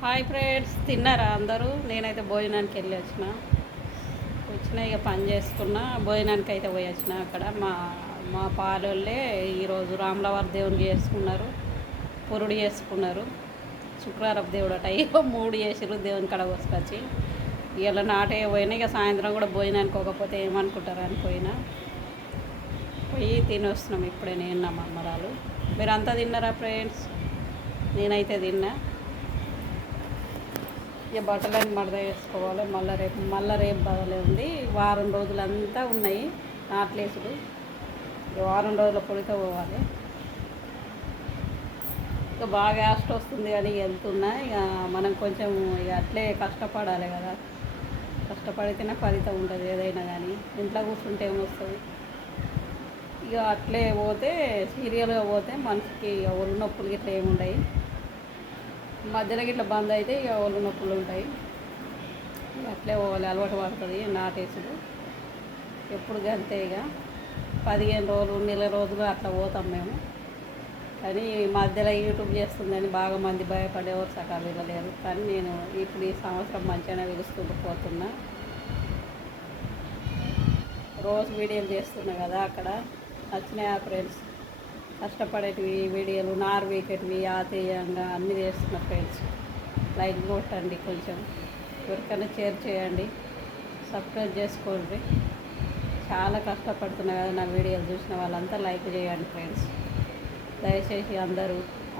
Hi friends, తిన్నారా అందరూ? నేనైతే భోజనానికి వెళ్ళి వచ్చిన ఇక పని చేసుకున్నా. భోజనానికి అయితే పోయి వచ్చిన. అక్కడ మా మా పాలోళ్ళే ఈరోజు రాములవారి దేవునికి చేసుకున్నారు, పురుడు చేసుకున్నారు. శుక్రవారపు దేవుడు అట ఇక 3 చేసిర్రు దేవుని కాడ కోసుకొచ్చి. ఇలా నాటే పోయినా. ఇక సాయంత్రం కూడా భోజనానికి పోకపోతే ఏమనుకుంటారు అని పోయి తిని వస్తున్నాం. ఇప్పుడే నేను నా మమ్మరాలు. మీరు అంతా తిన్నారా ఫ్రెండ్స్? నేనైతే తిన్నా. ఇక బట్టలన్నీ మడత వేసుకోవాలి. మళ్ళీ రేపు బదులే ఉంది. వారం రోజులంతా ఉన్నాయి నాట్లేసుడు. ఇక వారం రోజుల పొడితో పోవాలి. ఇక బాగా యాస్ట్ వస్తుంది కానీ వెళ్తున్నా. ఇక మనం కొంచెం ఇక అట్లే కష్టపడాలి కదా. కష్టపడితేనే ఫలితం ఉంటుంది ఏదైనా కానీ. ఇంట్లో కూర్చుంటే ఏమొస్తుంది? ఇక అట్లే పోతే సీరియల్గా పోతే మనిషికి ఒళ్ళు నొప్పులు గిట్లా ఏముండయి. మధ్యలో ఇట్లా బంద్ అయితే ఇక ఒళ్ళు నొప్పులు ఉంటాయి. అట్లే పోవాలి. అలవాటు పడుతుంది నాటేసుడు. ఎప్పుడు అంతే. ఇక 15 రోజులు, నెల రోజులు అట్లా పోతాం మేము. కానీ మధ్యలో యూట్యూబ్ చేస్తుందని బాగా మంది భయపడేవారు, సగా వెళ్ళలేరు. కానీ నేను ఇప్పుడు ఈ సంవత్సరం మంచిగానే వెలుస్తుంటూ పోతున్నా. రోజు వీడియోలు చేస్తున్నా కదా. అక్కడ నచ్చినాయి ఆ ఫ్రెండ్స్. కష్టపడేటివి వీడియోలు, నార్ వీకెట్వి, ఆతేయంగా అన్నీ చేస్తున్నా ఫ్రెండ్స్. లైక్ కొట్టండి, కొంచెం ఎవరికైనా షేర్ చేయండి, సబ్స్క్రైబ్ చేసుకోండి. చాలా కష్టపడుతున్నా కదా. నా వీడియోలు చూసిన వాళ్ళంతా లైక్ చేయండి ఫ్రెండ్స్. దయచేసి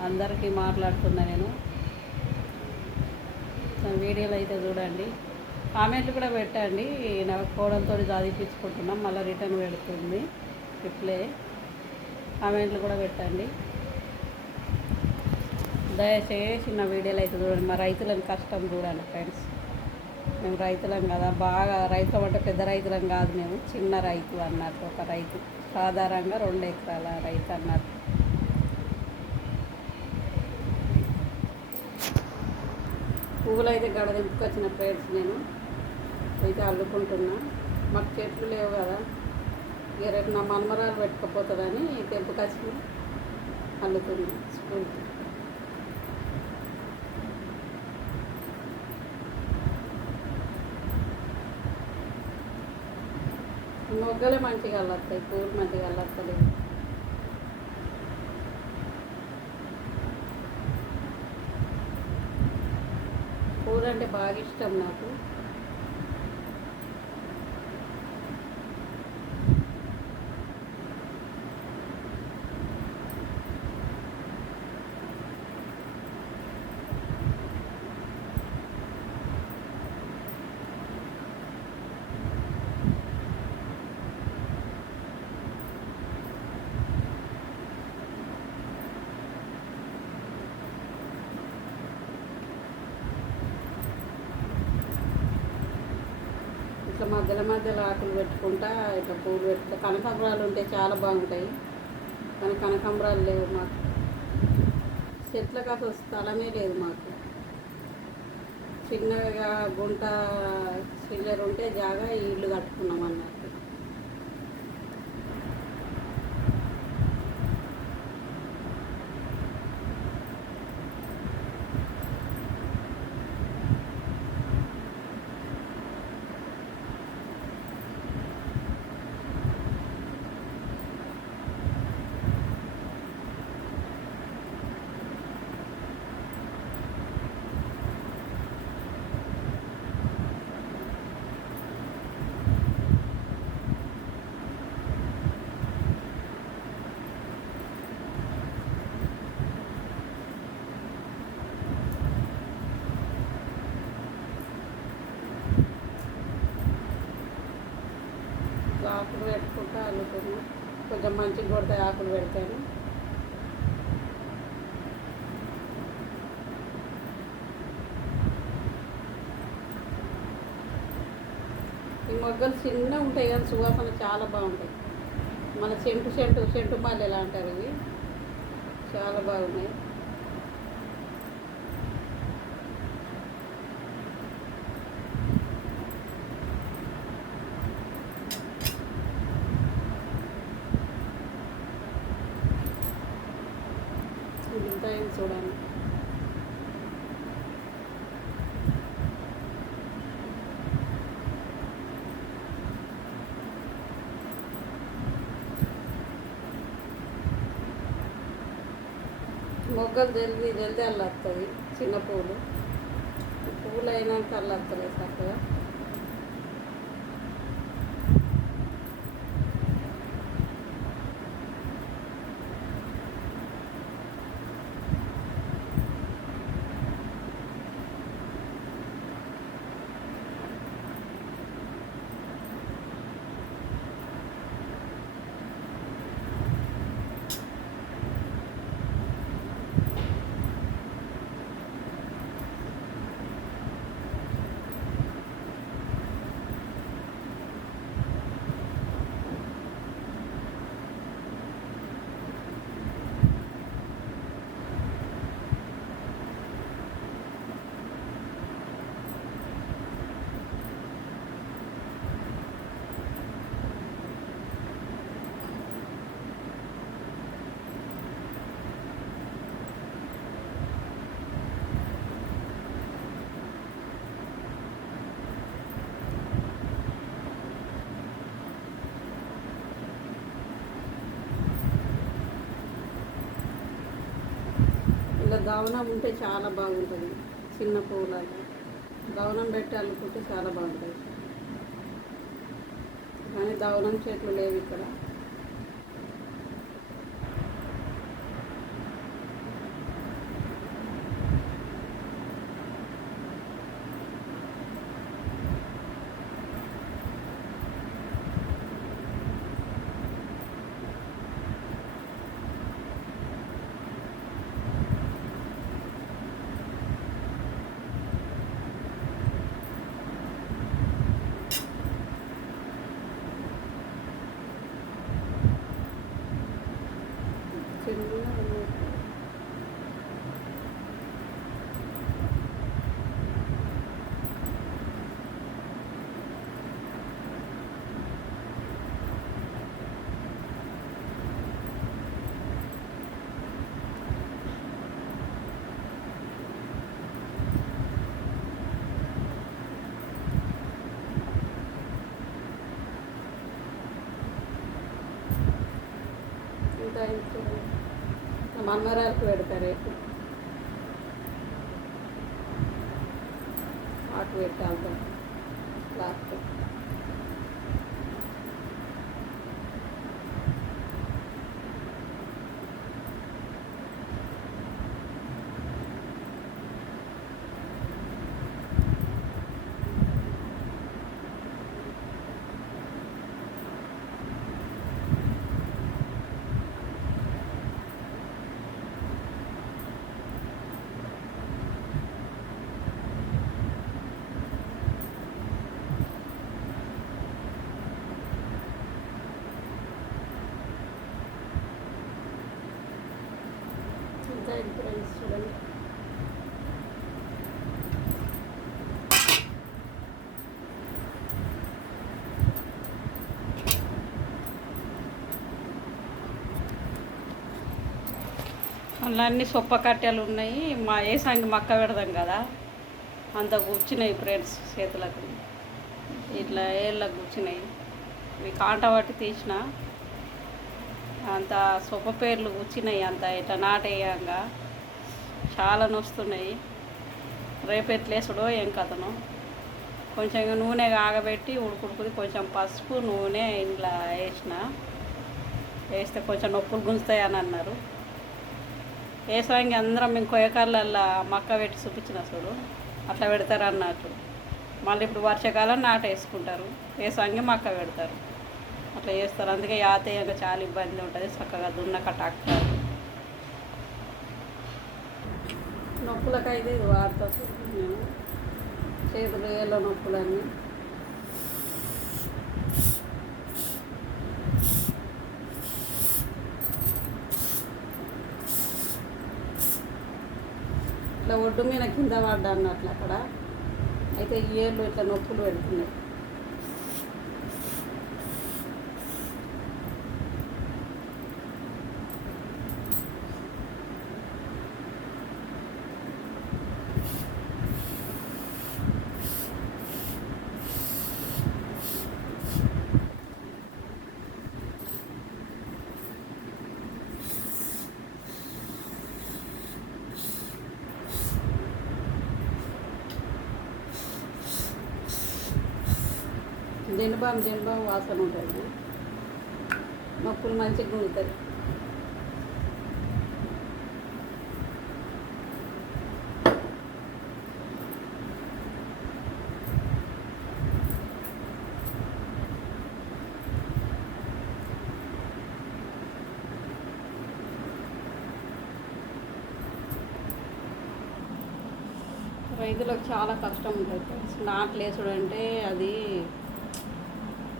అందరికీ మాట్లాడుతున్నా నేను. నా వీడియోలు అయితే చూడండి, కామెంట్లు కూడా పెట్టండి. నా కోడంతో చదివించుకుంటున్నాం, మళ్ళీ రిటర్న్ పెడుతుంది రిప్లై. కామెంట్లు కూడా పెట్టండి దయచేసి. నా వీడియోలు అయితే చూడండి. మా రైతులని కష్టం చూడండి ఫ్రెండ్స్. మేము రైతులం కదా. బాగా రైతులం అంటే పెద్ద రైతులం కాదు. మేము చిన్న రైతు అన్నట్టు. ఒక రైతు సాధారణంగా 2 ఎకరాల రైతు అన్నట్టు. పువ్వులు అయితే గడ దింపుకొచ్చిన ఫ్రెండ్స్. నేను అయితే అల్లుకుంటున్నా. మాకు చెట్లు లేవు కదా. ఇక రేపు నా మనమరాలు పెట్టుకపోతుందని తెంపుకొచ్చి అల్లుతుంది స్కూల్కి. మొగ్గలే మంచిగా అల్లొస్తాయి, పూలు మంచిగా అల్లొస్తలేవు. పూలు అంటే బాగా ఇష్టం నాకు. ఇట్లా మధ్యలో ఆకులు పెట్టుకుంటా, ఇట్లా పూలు పెట్టుకుంటా. కనకాంబరాలు ఉంటే చాలా బాగుంటాయి, కానీ కనకాంబరాలు లేవు మాకు. చెట్లకు అసలు స్థలమే లేదు మాకు. చిన్నగా గుంట చిల్లర ఉంటే జాగా ఇల్లు కట్టుకున్నాం అన్నట్టు. ఆకులు పెట్టుకుంటా అల్లుతున్నాం. కొంచెం మంచిగా కొడతాయి ఆకులు పెడతాను. ఈ మొగ్గలు చిన్నగా ఉంటాయి కానీ సువాసన చాలా బాగుంటాయి. మన సెంటు మల్లె ఎలా అంటారు ఇవి, చాలా బాగున్నాయి. చూడండి. మొగ్గలు జల్దీ జల్దీ అల్లొస్తుంది. చిన్న పువ్వులు పువ్వులు అయినాక అల్లొస్తలేదు చక్కగా. ఇలా దవనం ఉంటే చాలా బాగుంటుంది. చిన్న పువ్వులలో దవనం పెట్టి అల్లుకుంటే చాలా బాగుంటుంది. కానీ దవనం చెట్లు లేవు ఇక్కడ. మమ్మరాలకు పెడతారు. ఆటు పెట్టాలి లాస్ట్. ఫ్రెండ్స్ చూడండి, అందులో అన్ని సొప్ప కట్టెలు ఉన్నాయి. మా ఏసాంగి మక్క పెడదాం కదా, అంత కూర్చున్నాయి ఫ్రెండ్స్ చేతులకు, ఇట్లా ఏళ్ళకు కూర్చున్నాయి. ఇవి కాంట పట్టి తీసిన అంత సొప్ప పేర్లు కూర్చున్నాయి. అంత ఇట్లా నాటేయంగా చాలా నొస్తున్నాయి. రేపు ఎట్లేసుడో ఏం కథనో. కొంచెం నూనె ఆగబెట్టి ఉడుకుడుకుది కొంచెం పసుపు నూనె ఇంట్లో వేస్తే కొంచెం నొప్పులు గుంజుతాయి అని అన్నారు. వేసాంగి అందరం మేము కొయ్యకాళ్ళల్లో మక్క పెట్టి చూపించిన చూడు, అట్లా పెడతారు అన్నట్టు. మళ్ళీ ఇప్పుడు వర్షాకాలం నాటేసుకుంటారు, వేసాంగి మక్క పెడతారు, అట్లా చేస్తారు. అందుకే యాతయ్యగా చాలా ఇబ్బంది ఉంటుంది. చక్కగా దున్నక ట్రాక్టర్ నొప్పులకైతే ఇది వాడతా నేను, చేతులు ఏళ్ళ నొప్పులన్నీ. ఇట్లా ఒడ్డు మీద కింద పడ్డా అన్నట్లు అక్కడ అయితే ఈ ఏళ్ళు ఇట్లా నొప్పులు పెడుతున్నాయి. జెండుబాం వాసన ఉంటుంది, నొప్పులు మంచిగా గుంగుతాయి. రైతులకు చాలా కష్టం ఉంటుంది. నాట్లు వేసుడు అంటే అది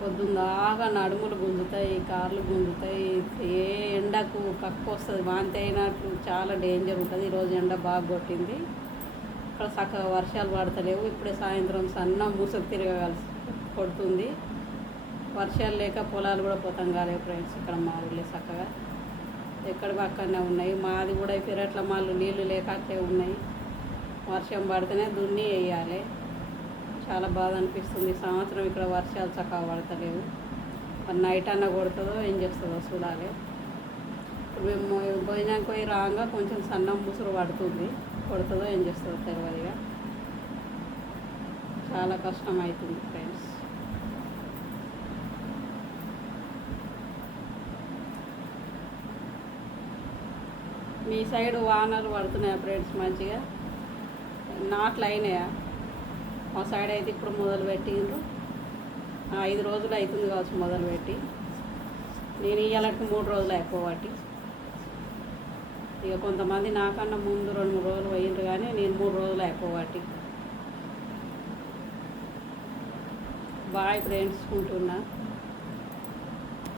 పొద్దున్న దాకా నడుములు గుంజుతాయి, కార్లు గుంజుతాయి. ఏ ఎండకు కక్కు వస్తుంది, వాంతి అయినట్టు చాలా డేంజర్ ఉంటుంది. ఈరోజు ఎండ బాగా కొట్టింది, ఇక్కడ చక్కగా వర్షాలు పడతలేవు. ఇప్పుడే సాయంత్రం సన్న మూసలు తిరగగలిసి కొడుతుంది. వర్షాలు లేక పొలాలు కూడా పోతాం కాలేవు ఫ్రెండ్స్. ఇక్కడ మా ఊళ్ళో చక్కగా ఎక్కడి పక్కనే ఉన్నాయి. మాది కూడా పెరట్ల మాళ్ళు నీళ్ళు లేక అట్లే ఉన్నాయి. వర్షం పడితేనే దున్ని వేయాలి. చాలా బాధ అనిపిస్తుంది. ఈ సంవత్సరం ఇక్కడ వర్షాలు చక్కగా పడతలేవు. మరి నైట్ అన్న కొడుతుందో ఏం చేస్తుందో చూడాలి. ఇప్పుడు మేము భోజనానికి పోయి రాగా కొంచెం సన్నం ముసురు పడుతుంది, కొడుతుందో ఏం చేస్తుందో తెలియదుగా. చాలా కష్టం అవుతుంది ఫ్రెండ్స్. మీ సైడ్ వానలు పడుతున్నాయా ఫ్రెండ్స్? మంచిగా నాట్లు అయినాయా? మా సైడ్ అయితే ఇప్పుడు మొదలుపెట్టిండ్రు. 5 రోజులు అవుతుంది కావచ్చు మొదలుపెట్టి. నేను ఇయ్యాలకి 3 రోజులు అయిపోబట్టి. ఇక కొంతమంది నాకన్నా ముందు 2-3 రోజులు పోయిండ్రు, కానీ నేను 3 రోజులు అయిపోబట్టి. బాయ్ ఫ్రెండ్స్, ఉంటున్నా.